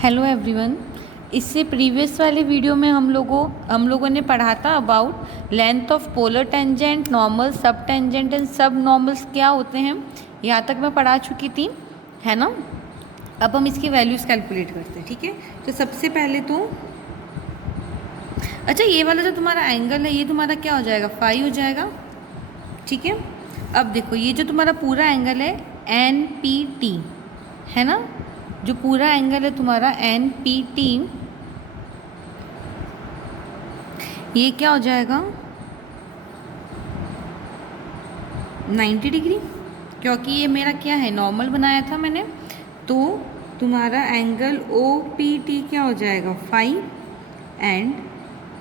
Hello everyone. इससे previous वाले video में हम लोगों ने पढ़ा था about length of polar tangent, normal, सब टेंजेंट एंड सब नॉर्मल्स क्या होते हैं। यहाँ तक मैं पढ़ा चुकी थी, है ना। अब हम इसकी वैल्यूज़ कैलकुलेट करते हैं, ठीक है। तो सबसे पहले तो अच्छा, ये वाला जो तुम्हारा एंगल है ये तुम्हारा क्या हो जाएगा, फाई हो जाएगा, ठीक है। अब देखो ये जो तुम्हारा पूरा एंगल है NPT, है ना। जो पूरा एंगल है तुम्हारा NPT, ये क्या हो जाएगा 90 डिग्री, क्योंकि ये मेरा क्या है, नॉर्मल बनाया था मैंने। तो तुम्हारा एंगल OPT क्या हो जाएगा 5 एंड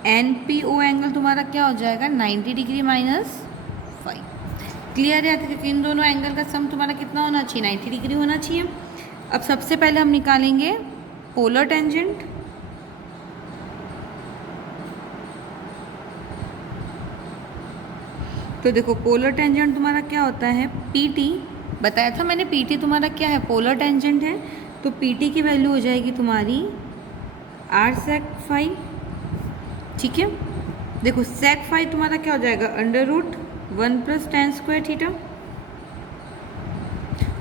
NPO एंगल तुम्हारा क्या हो जाएगा 90 डिग्री माइनस 5। क्लियर है, क्योंकि इन दोनों एंगल का सम तुम्हारा कितना होना चाहिए, 90 डिग्री होना चाहिए। अब सबसे पहले हम निकालेंगे पोलर टेंजेंट। तो देखो पोलर टेंजेंट तुम्हारा क्या होता है, PT बताया था मैंने, PT तुम्हारा क्या है, पोलर टेंजेंट है। तो PT की वैल्यू हो जाएगी तुम्हारी r sec फाई, ठीक है। देखो sec फाई तुम्हारा क्या हो जाएगा √1 + tan स्क्वायर थीटा,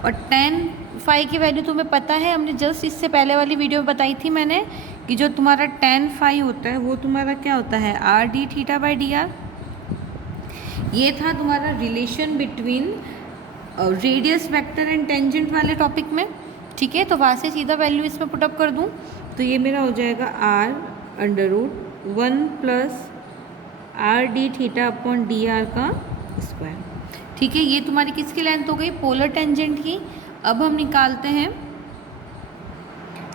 और tan फाई की वैल्यू तुम्हें पता है, हमने जस्ट इससे पहले वाली वीडियो में बताई थी मैंने कि जो तुम्हारा tan फाई होता है वो तुम्हारा क्या होता है RD θ/dr। ये था तुम्हारा relation between radius vector and tangent वाले टॉपिक में, ठीक है। तो वहाँ से सीधा वैल्यू इसमें पुटअप कर दूँ तो ये मेरा हो जाएगा r√1 + RD θ/dr का स्क्वायर, ठीक है। ये तुम्हारी किसकी लेंथ हो गई, पोलर टेंजेंट की। अब हम निकालते हैं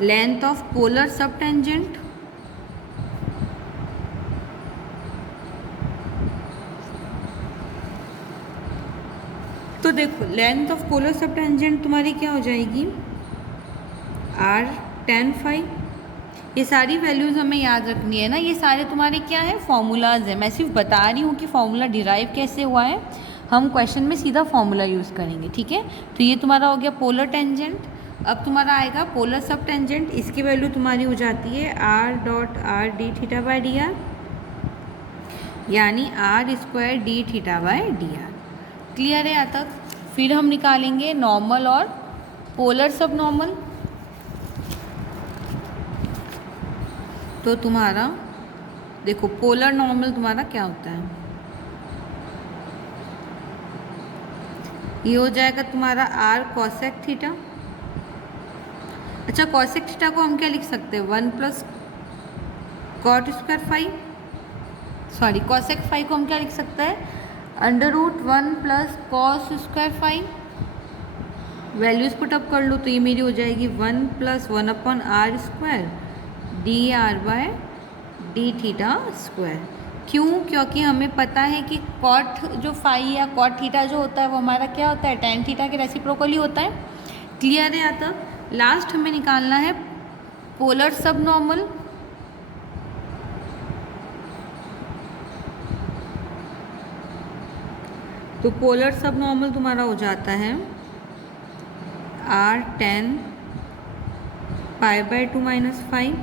length of polar sub tangent. तो देखो length of polar sub tangent तुम्हारी क्या हो जाएगी r tan फाई। ये सारी वैल्यूज़ हमें याद रखनी है ना, ये सारे तुम्हारे क्या है, फॉर्मूलाज है। मैं सिर्फ बता रही हूँ कि फॉर्मूला डिराइव कैसे हुआ है, हम क्वेश्चन में सीधा फॉर्मूला यूज़ करेंगे, ठीक है। तो ये तुम्हारा हो गया पोलर टेंजेंट। अब तुम्हारा आएगा पोलर सब टेंजेंट, इसकी वैल्यू तुम्हारी हो जाती है r.r d θ/dr, यानी r² d θ/dr। क्लियर है यहाँ तक। फिर हम निकालेंगे नॉर्मल और पोलर सब नॉर्मल। तो तुम्हारा देखो पोलर नॉर्मल तुम्हारा क्या होता है, ये हो जाएगा तुम्हारा r cosec थीटा। अच्छा cosec थीटा को हम क्या लिख सकते हैं, 1 + cot square phi, sorry cosec phi को हम क्या लिख सकते हैं, √1 + cos square phi. Values put up कर लो तो ये मेरी हो जाएगी 1 + 1/r² dr/d θ²। क्यों, क्योंकि हमें पता है कि कॉट जो फाई या कॉट थीटा जो होता है वो हमारा क्या होता है, tan थीटा के रेसिप्रोकली होता है। क्लियर है यहाँ तक। लास्ट हमें निकालना है पोलर सब नॉर्मल। तो पोलर सब नॉर्मल तुम्हारा हो जाता है r tan π/2 - 5।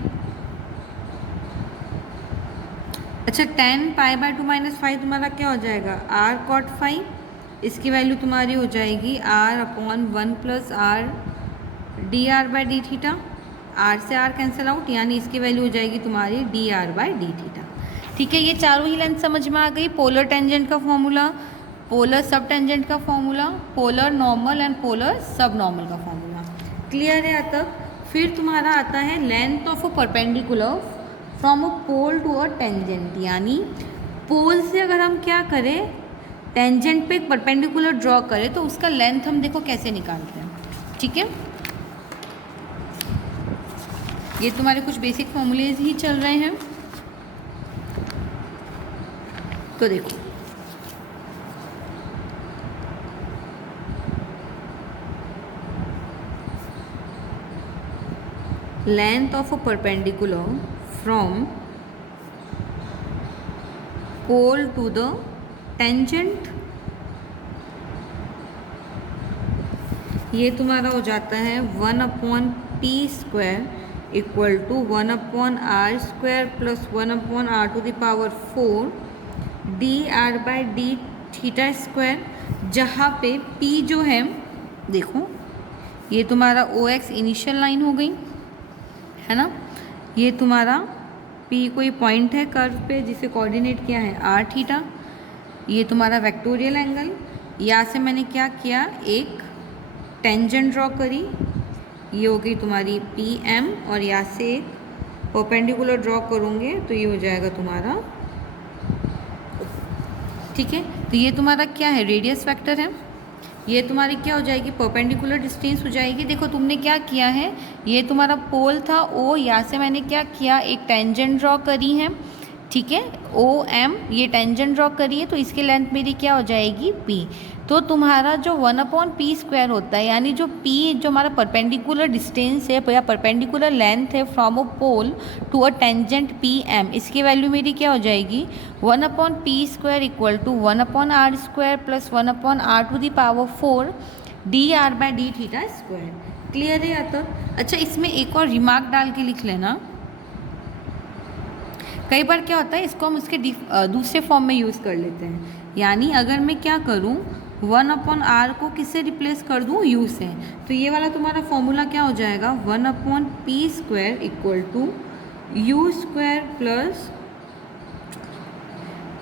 अच्छा tan π/2 - 5 तुम्हारा क्या हो जाएगा r cot फाई, इसकी वैल्यू तुम्हारी हो जाएगी r/1 + r dr/dθ। r से r कैंसिल आउट, यानी इसकी वैल्यू हो जाएगी तुम्हारी dr/dθ, ठीक है। ये चारों ही लेंथ समझ में आ गई। पोलर टेंजेंट का फॉर्मूला, पोलर सब टेंजेंट का formula, polar normal and polar sub normal का फॉर्मूला। क्लियर है अब तक। फिर तुम्हारा आता है length of a perpendicular from a pole to a tangent, यानी पोल से अगर हम क्या करें, टेंजेंट पे एक परपेंडिकुलर ड्रॉ करें तो उसका लेंथ हम देखो कैसे निकालते हैं, ठीक है। ये तुम्हारे कुछ बेसिक फॉर्मूलेज ही चल रहे हैं। तो देखो length of a perpendicular from pole to the tangent, ये तुम्हारा हो जाता है 1/p² equal to 1/r² plus 1/r⁴ dr/d², जहाँ पे p जो है, देखो ये तुम्हारा OX इनिशियल लाइन हो गई है ना, ये तुम्हारा P कोई पॉइंट है कर्व पे जिसे कोऑर्डिनेट किया है r², ये तुम्हारा वेक्टोरियल एंगल, यहाँ से मैंने क्या किया, एक टेंजेंट ड्रॉ करी, ये हो गई तुम्हारी PM, और यहाँ से एक परपेंडिकुलर ड्रॉ करूँगे तो ये हो जाएगा तुम्हारा, ठीक है। तो ये तुम्हारा क्या है, रेडियस वेक्टर है, ये तुम्हारी क्या हो जाएगी, परपेंडिकुलर डिस्टेंस हो जाएगी। देखो तुमने क्या किया है, ये तुम्हारा पोल था O, यहाँ से मैंने क्या किया, एक टेंजेंट ड्रॉ करी है, ठीक है, OM, ये टेंजेंट ड्रॉ करी है, तो इसकी लेंथ मेरी क्या हो जाएगी, P। तो तुम्हारा जो 1/p² होता है, यानी जो P जो हमारा परपेंडिकुलर डिस्टेंस है या परपेंडिकुलर लेंथ है from a pole to a tangent PM, इसकी वैल्यू मेरी क्या हो जाएगी, 1/p² equal to 1/r² plus 1/r⁴ dr/d²। Clear है यहाँ तक? अच्छा, इसमें एक और रिमार्क डाल के लिख लेना। कई बार क्या होता है, इसको हम उसके दूसरे फॉर्म में यूज़ कर लेते हैं, यानी अगर मैं क्या करूँ, 1/r को किससे रिप्लेस कर दूँ, u से, तो ये वाला तुम्हारा फॉर्मूला क्या हो जाएगा, 1/p² equal to u² plus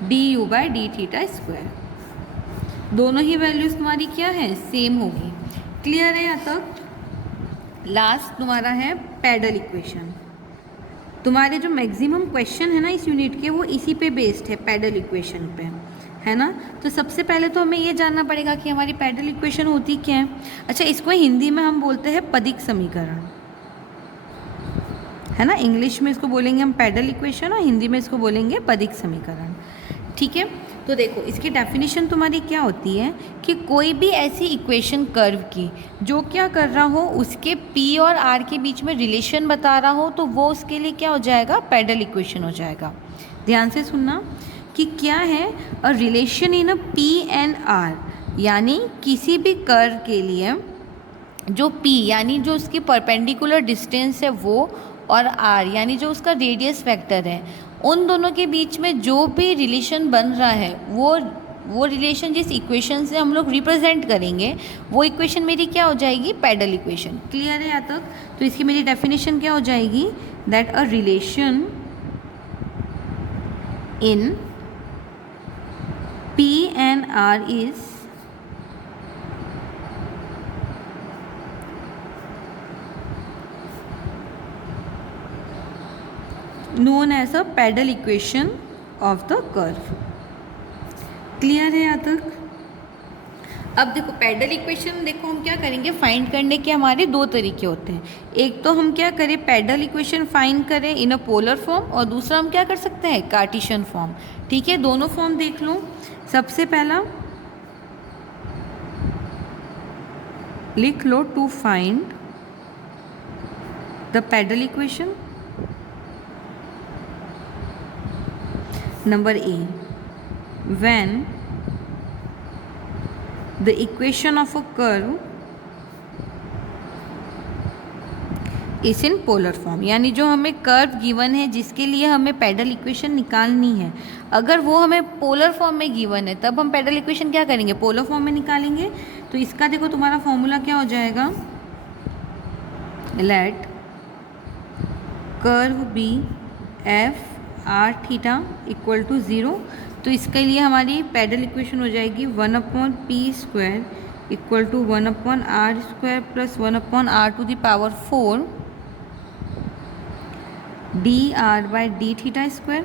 du/d²। दोनों ही वैल्यूज़ तुम्हारी क्या है, सेम होगी। क्लियर है यहाँ तक? लास्ट तुम्हारा है पैडल इक्वेशन। तुम्हारे जो मैक्सिमम क्वेश्चन है ना इस यूनिट के, वो इसी पे बेस्ड है, पैडल इक्वेशन पे, है ना। तो सबसे पहले तो हमें ये जानना पड़ेगा कि हमारी पैडल इक्वेशन होती क्या है। अच्छा, इसको हिंदी में हम बोलते हैं पदिक समीकरण, है ना। इंग्लिश में इसको बोलेंगे हम पैडल इक्वेशन और हिंदी में इसको बोलेंगे पदिक समीकरण, ठीक है। तो देखो इसकी डेफिनेशन तुम्हारी क्या होती है कि कोई भी ऐसी इक्वेशन कर्व की जो क्या कर रहा हो, उसके P और R के बीच में रिलेशन बता रहा हो, तो वो उसके लिए क्या हो जाएगा, पैडल इक्वेशन हो जाएगा। ध्यान से सुनना कि क्या है, अ relation in a P and R, यानी किसी भी कर्व के लिए जो P यानी जो उसकी परपेंडिकुलर डिस्टेंस है वो, और R यानी जो उसका रेडियस वेक्टर है, उन दोनों के बीच में जो भी रिलेशन बन रहा है, वो रिलेशन जिस इक्वेशन से हम लोग रिप्रेजेंट करेंगे, वो इक्वेशन मेरी क्या हो जाएगी, पैडल इक्वेशन। क्लियर है यहाँ तक? तो इसकी मेरी डेफिनेशन क्या हो जाएगी, that a relation in P and R is known as a pedal equation of the curve. Clear है यहाँ तक? अब देखो पैडल इक्वेशन, देखो हम क्या करेंगे, फाइंड करने के हमारे दो तरीके होते हैं। एक तो हम क्या करें, पैडल इक्वेशन फाइंड करें इन अ पोलर फॉर्म, और दूसरा हम क्या कर सकते हैं, कार्टेशियन फॉर्म, ठीक है। दोनों फॉर्म देख लो। सबसे पहला लिख लो, to find the pedal equation. Number A, when the equation of a curve is in polar form, यानी जो हमें कर्व गिवन है जिसके लिए हमें पैडल इक्वेशन निकालनी है, अगर वो हमें पोलर फॉर्म में गिवन है, तब हम पैडल इक्वेशन क्या करेंगे, पोलर फॉर्म में निकालेंगे। तो इसका देखो तुम्हारा फॉर्मूला क्या हो जाएगा, let curve be f r θ equal to 0। तो इसके लिए हमारी पैडल इक्वेशन हो जाएगी 1/p² equal to 1/r² plus 1/r⁴ dr/d²।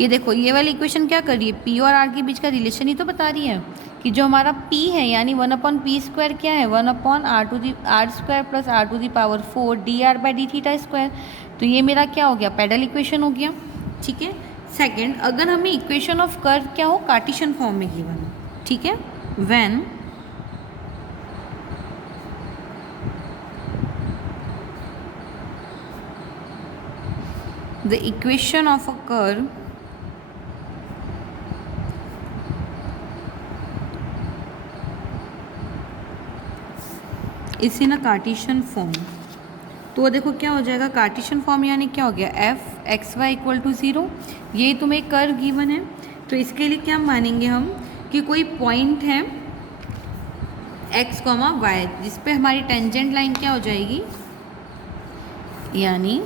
ये देखो ये वाली इक्वेशन क्या कर रही है, P और R के बीच का रिलेशन ही तो बता रही है कि जो हमारा P है यानी 1/p² क्या है, 1/r² प्लस r⁴ dr/d²। तो ये मेरा क्या हो गया, पैडल इक्वेशन हो गया, ठीक है। सेकंड, अगर हमें इक्वेशन ऑफ कर्व क्या हो, कार्टेशियन फॉर्म में गिवन हो, ठीक है, when the equation of a curve is in a Cartesian form, तो देखो क्या हो जाएगा, कार्टेशियन फॉर्म यानी क्या हो गया, f x y equal to 0। ये तुम्हें कर्व गिवन है, तो इसके लिए क्या मानेंगे हम कि कोई पॉइंट है एक्स कॉमा वाई जिस पे हमारी टेंजेंट लाइन क्या हो जाएगी, यानी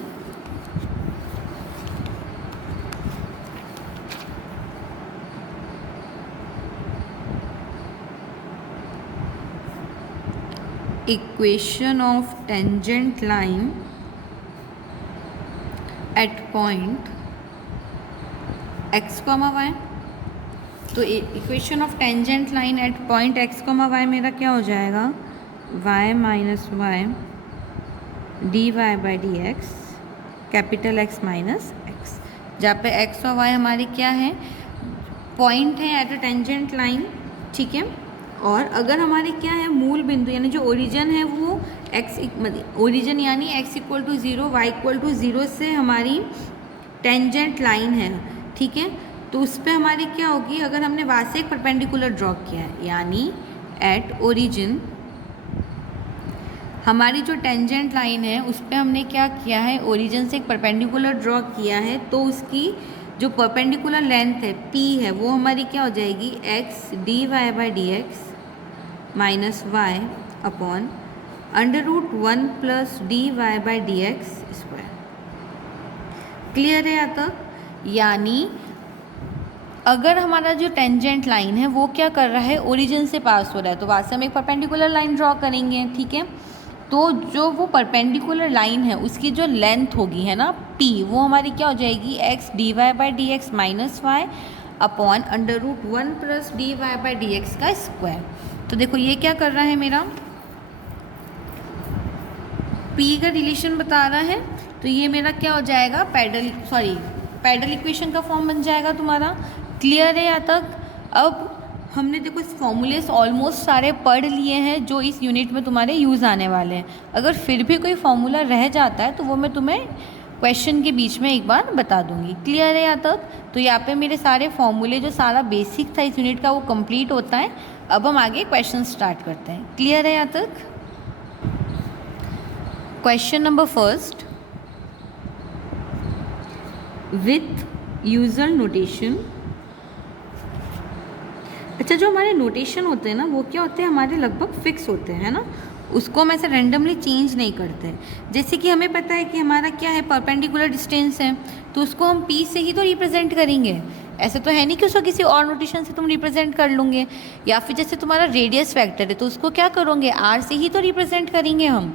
equation of tangent line at point x, y। तो equation of tangent line at point x, y मेरा क्या हो जाएगा, y minus y d y by d x, capital X minus x, जहाँ पे x और y हमारी क्या है, पॉइंट है एट अ टेंजेंट लाइन, ठीक है। और अगर हमारे क्या है मूल बिंदु यानी जो ओरिजिन है वो ओरिजिन यानी x equal to 0 y equal to 0 से हमारी टेंजेंट लाइन है, ठीक है। तो उस पर हमारी क्या होगी, अगर हमने वहाँ से एक परपेंडिकुलर ड्रॉ किया है, यानी एट ओरिजिन हमारी जो टेंजेंट लाइन है उस पर हमने क्या किया है, ओरिजिन से एक परपेंडिकुलर ड्रॉ किया है, तो उसकी जो परपेंडिकुलर लेंथ है p है वो हमारी क्या हो जाएगी, x d y by d x minus y upon under root 1 plus d y by d x square. Clear है यहाँ तक? यानी अगर हमारा जो टेंजेंट लाइन है वो क्या कर रहा है, ओरिजिन से पास हो रहा है, तो वहाँ से हम एक परपेंडिकुलर लाइन ड्रॉ करेंगे, ठीक है। तो जो वो परपेंडिकुलर लाइन है उसकी जो लेंथ होगी है ना p, वो हमारी क्या हो जाएगी, x d y by d x minus y upon under root 1 plus d y by d x का स्क्वायर। तो देखो ये क्या कर रहा है, मेरा p का रिलेशन बता रहा है, तो ये मेरा क्या हो जाएगा, पैडल इक्वेशन का फॉर्म बन जाएगा तुम्हारा। क्लियर है यहाँ तक? अब हमने देखो इस फॉर्मूलेस ऑलमोस्ट सारे पढ़ लिए हैं जो इस यूनिट में तुम्हारे यूज़ आने वाले हैं। अगर फिर भी कोई फॉर्मूला रह जाता है तो वो मैं तुम्हें क्वेश्चन के बीच में एक बार बता दूंगी। क्लियर है यहाँ तक? तो यहाँ पे मेरे सारे फॉर्मूले जो सारा बेसिक था इस यूनिट का वो कंप्लीट होता है। अब हम आगे क्वेश्चन स्टार्ट करते हैं। क्लियर है यहाँ तक? Question number first, with user notation. अच्छा, जो हमारे नोटेशन होते हैं ना वो क्या होते हैं, हमारे लगभग फिक्स होते हैं, है ना, उसको हम ऐसे रैंडमली चेंज नहीं करते। जैसे कि हमें पता है कि हमारा क्या है, परपेंडिकुलर डिस्टेंस है, तो उसको हम p से ही तो रिप्रेजेंट करेंगे। ऐसे तो है नहीं कि उसको किसी और नोटेशन से तुम रिप्रेजेंट कर लूँगे। या फिर जैसे तुम्हारा रेडियस फैक्टर है तो उसको क्या करोगे, r से ही तो रिप्रेजेंट करेंगे हम।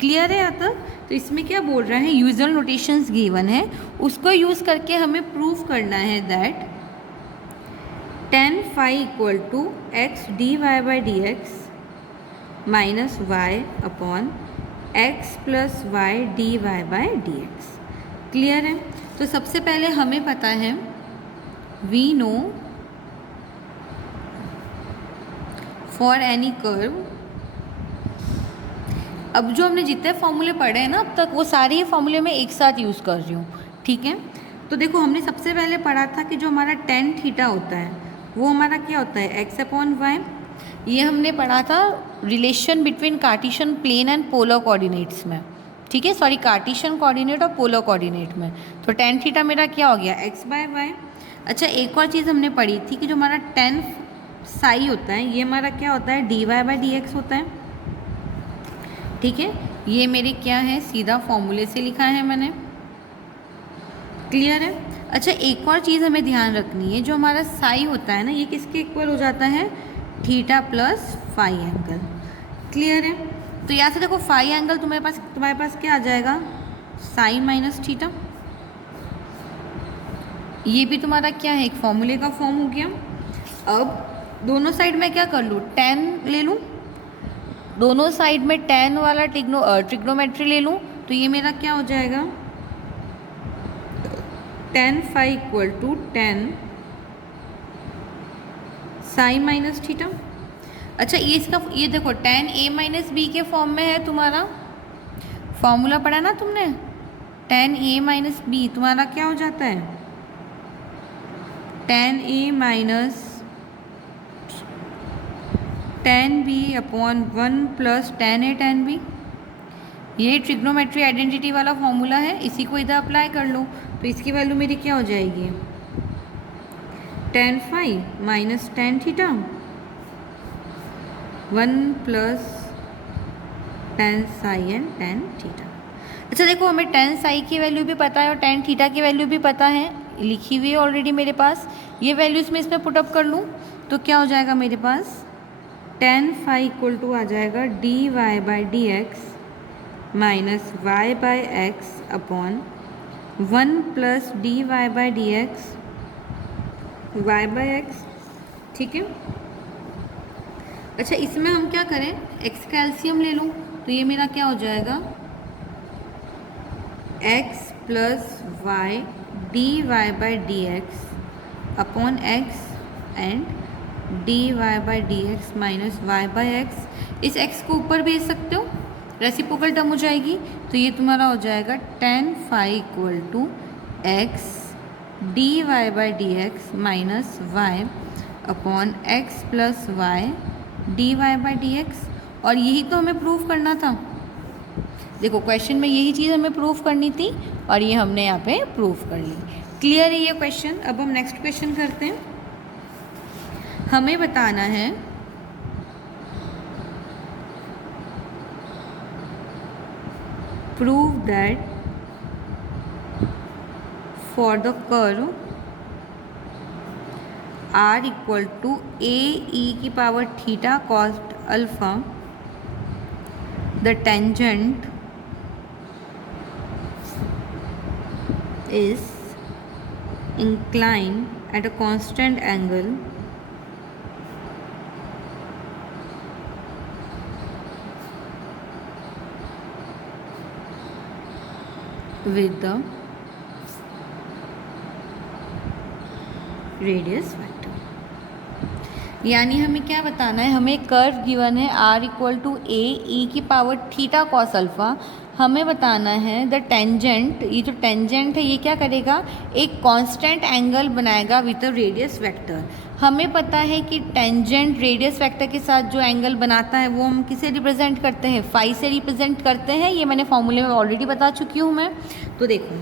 क्लियर है यहाँ तक? तो इसमें क्या बोल रहा है, यूजर नोटेशंस गिवन है, उसको यूज़ करके हमें प्रूव करना है that tan phi equal to x d y by d x minus y upon x plus y d y by d x. Clear है? तो सबसे पहले हमें पता है, we know for any curve. अब जो हमने जितने फॉर्मूले पढ़े हैं ना अब तक, वो सारे ही फॉर्मूले मैं एक साथ यूज़ कर रही हूँ, ठीक है। तो देखो हमने सबसे पहले पढ़ा था कि जो हमारा tan थीटा होता है वो हमारा क्या होता है, x अपॉन वाई। ये हमने पढ़ा था relation between Cartesian plane and polar coordinates में, ठीक है, सॉरी कार्टेशियन कोऑर्डिनेट और पोलर कोऑर्डिनेट में। तो tan थीटा मेरा क्या हो गया, x बाय वाई। अच्छा, एक और चीज़ हमने पढ़ी थी कि जो हमारा tan साई होता है ये हमारा क्या होता है, dy बाई डी एक्स होता है, ठीक है। ये मेरे क्या है, सीधा फॉर्मूले से लिखा है मैंने। क्लियर है? अच्छा, एक और चीज़ हमें ध्यान रखनी है, जो हमारा साई होता है ना ये किसके इक्वल हो जाता है, theta plus phi angle. Clear है? तो यहाँ से देखो फाई एंगल तुम्हारे पास क्या आ जाएगा, साइन माइनस थीटा। ये भी तुम्हारा क्या है, एक फॉर्मूले का फॉर्म हो गया। अब दोनों साइड में क्या कर लूँ, tan ले लूँ, दोनों साइड में tan वाला ट्रिग्नोमेट्री ले लूँ, तो ये मेरा क्या हो जाएगा, tan phi equal to tan sine minus theta. अच्छा, ये देखो tan a माइनस बी के फॉर्म में है तुम्हारा, फॉर्मूला पढ़ा ना तुमने, tan a माइनस बी तुम्हारा क्या हो जाता है, tan a minus tan b upon 1 plus tan a tan b। ये ट्रिग्नोमेट्री आइडेंटिटी वाला फॉर्मूला है, इसी को इधर अप्लाई कर लो। तो इसकी वैल्यू मेरी क्या हो जाएगी, tan phi minus tan theta 1 plus tan psi and tan theta. अच्छा देखो, हमें tan psi की वैल्यू भी पता है और tan थीटा की वैल्यू भी पता है, लिखी हुई है ऑलरेडी मेरे पास। ये वैल्यूज़ मैं इसमें पुटअप कर लूँ तो क्या हो जाएगा मेरे पास, tan phi इक्वल टू आ जाएगा dy by d x minus y by x upon 1 plus dy by d x y by x. ठीक है। अच्छा, इसमें हम क्या करें, x का एलसीएम ले लूँ तो ये मेरा क्या हो जाएगा, x plus y d y by d x upon x and d y by d x minus y by x. इस x को ऊपर भेज सकते हो, रेसिप्रोकल टर्म हो जाएगी। तो ये तुम्हारा हो जाएगा tan phi equal to x d y by d x minus y upon x plus y d y by d x. और यही तो हमें प्रूव करना था। देखो, क्वेश्चन में यही चीज़ हमें प्रूव करनी थी और ये हमने यहाँ पे प्रूव कर ली। क्लियर है ये क्वेश्चन। अब हम नेक्स्ट क्वेश्चन करते हैं। हमें बताना है prove that for the curve r equal to a e की power theta cos alpha the tangent is inclined at a constant angle with the radius vector. यानी हमें क्या बताना है, हमें कर्व गिवन है r इक्वल टू ए ई की power theta cos alpha. हमें बताना है द टेंजेंट, ये जो टेंजेंट है ये क्या करेगा, एक कांस्टेंट एंगल बनाएगा विद द रेडियस वेक्टर। हमें पता है कि टेंजेंट रेडियस वेक्टर के साथ जो एंगल बनाता है वो हम किसे रिप्रेजेंट करते हैं, फाई से रिप्रेजेंट करते हैं। ये मैंने फॉर्मूले में ऑलरेडी बता चुकी हूँ मैं। तो देखो,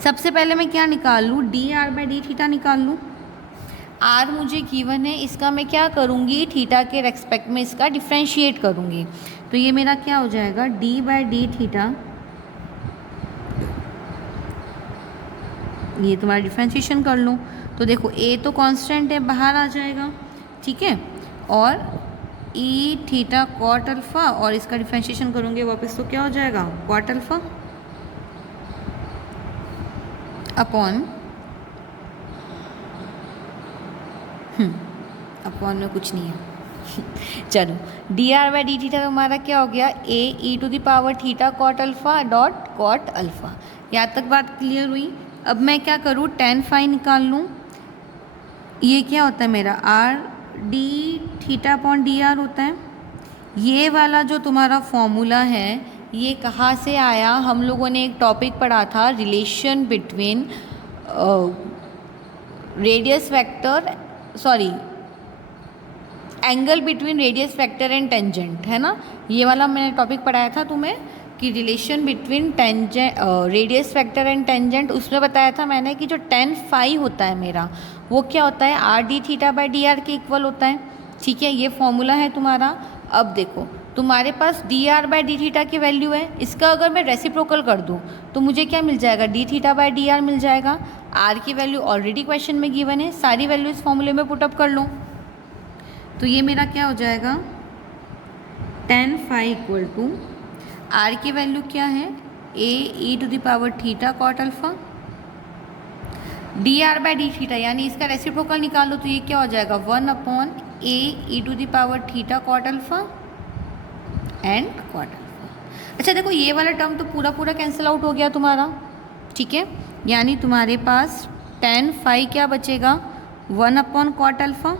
सबसे पहले मैं क्या निकाल लूँ, D r by d theta निकाल लूँ। आर मुझे गिवन है, इसका मैं क्या करूँगी, थीटा के रेस्पेक्ट में इसका डिफ्रेंशिएट करूँगी। तो ये मेरा क्या हो जाएगा, डी बाई डी थीटा, ये तुम्हारा डिफ्रेंशिएशन कर लूँ तो देखो ए तो कांस्टेंट है, बाहर आ जाएगा। ठीक है। और ई थीटा कॉट अल्फ़ा, और इसका डिफ्रेंशिएशन करूँगी वापस तो क्या हो जाएगा, कॉट अल्फ़ा अपॉन अपॉन में कुछ नहीं है चलो, d r by d theta हमारा क्या हो गया, a e to the power theta cot alpha dot cot alpha. यहाँ तक बात क्लियर हुई। अब मैं क्या करूँ, tan phi निकाल लूँ। ये क्या होता है मेरा, R D theta upon D R होता है। ये वाला जो तुम्हारा फॉर्मूला है ये कहाँ से आया, हम लोगों ने एक टॉपिक पढ़ा था, relation between radius vector, sorry angle between radius vector and tangent, है ना। ये वाला मैंने टॉपिक पढ़ाया था तुम्हें कि relation between radius vector and tangent. उसमें बताया था मैंने कि जो tan phi होता है मेरा वो क्या होता है, R D theta by d are के इक्वल होता है। ठीक है, ये फॉर्मूला है तुम्हारा। अब देखो, तुम्हारे पास d r by d theta की वैल्यू है, इसका अगर मैं रेसिप्रोकल कर दूँ तो मुझे क्या मिल जाएगा, d theta by d r मिल जाएगा। आर की वैल्यू ऑलरेडी क्वेश्चन में गिवन है, सारी वैल्यू इस फॉर्मूले में पुटअप कर लो। तो ये मेरा क्या हो जाएगा, tan phi equal to r की वैल्यू क्या है, a e to the power theta cot alpha d r by d theta, यानी इसका रेसिप्रोकल निकालो तो ये क्या हो जाएगा, 1 upon a e to the power theta cot alpha and cot alpha. अच्छा देखो, ये वाला टर्म तो पूरा पूरा कैंसिल आउट हो गया तुम्हारा। ठीक है, यानी तुम्हारे पास tan phi क्या बचेगा, 1 अपॉन कॉट अल्फ़ा।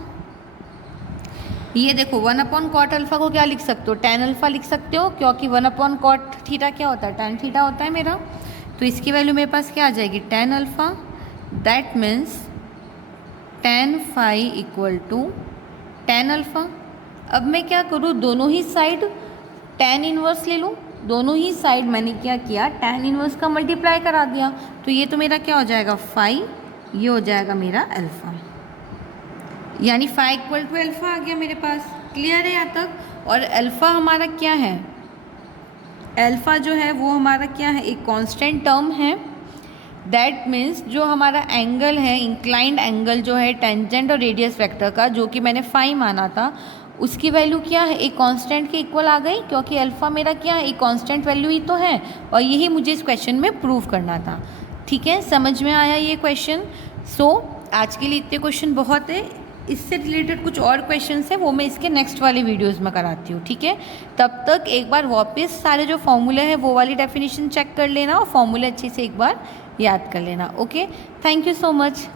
ये देखो 1 अपॉन कॉट अल्फ़ा को क्या लिख सकते हो, tan अल्फ़ा लिख सकते हो, क्योंकि 1 अपॉन कॉट थीटा क्या होता है, tan थीटा होता है मेरा। तो इसकी वैल्यू मेरे पास क्या आ जाएगी, tan alpha, that means tan phi equal to tan alpha. अब मैं क्या करूँ, दोनों ही साइड tan इनवर्स ले लूँ दोनों ही साइड मैंने क्या किया, tan इनवर्स का मल्टीप्लाई करा दिया, तो ये तो मेरा क्या हो जाएगा फाई, ये हो जाएगा मेरा अल्फ़ा, यानी फाई इक्वल टू अल्फ़ा आ गया मेरे पास। क्लियर है यहाँ तक। और अल्फ़ा हमारा क्या है, अल्फ़ा जो है वो हमारा क्या है, एक कांस्टेंट टर्म है। दैट मीन्स जो हमारा एंगल है, इंक्लाइंड एंगल जो है टेंजेंट और रेडियस वेक्टर का, जो कि मैंने फाई माना था, उसकी वैल्यू क्या है, एक कांस्टेंट के इक्वल आ गई, क्योंकि अल्फ़ा मेरा क्या है, एक कांस्टेंट वैल्यू ही तो है, और यही मुझे इस क्वेश्चन में प्रूव करना था। ठीक है, समझ में आया ये क्वेश्चन। सो आज के लिए इतने क्वेश्चन बहुत है, इससे रिलेटेड कुछ और क्वेश्चंस हैं वो मैं इसके नेक्स्ट वाले वीडियोस में कराती हूँ। ठीक है, तब तक एक बार वापस सारे जो फॉर्मूले हैं वो वाली डेफिनेशन चेक कर लेना और फॉर्मूले अच्छे से एक बार याद कर लेना। Okay, thank you so much.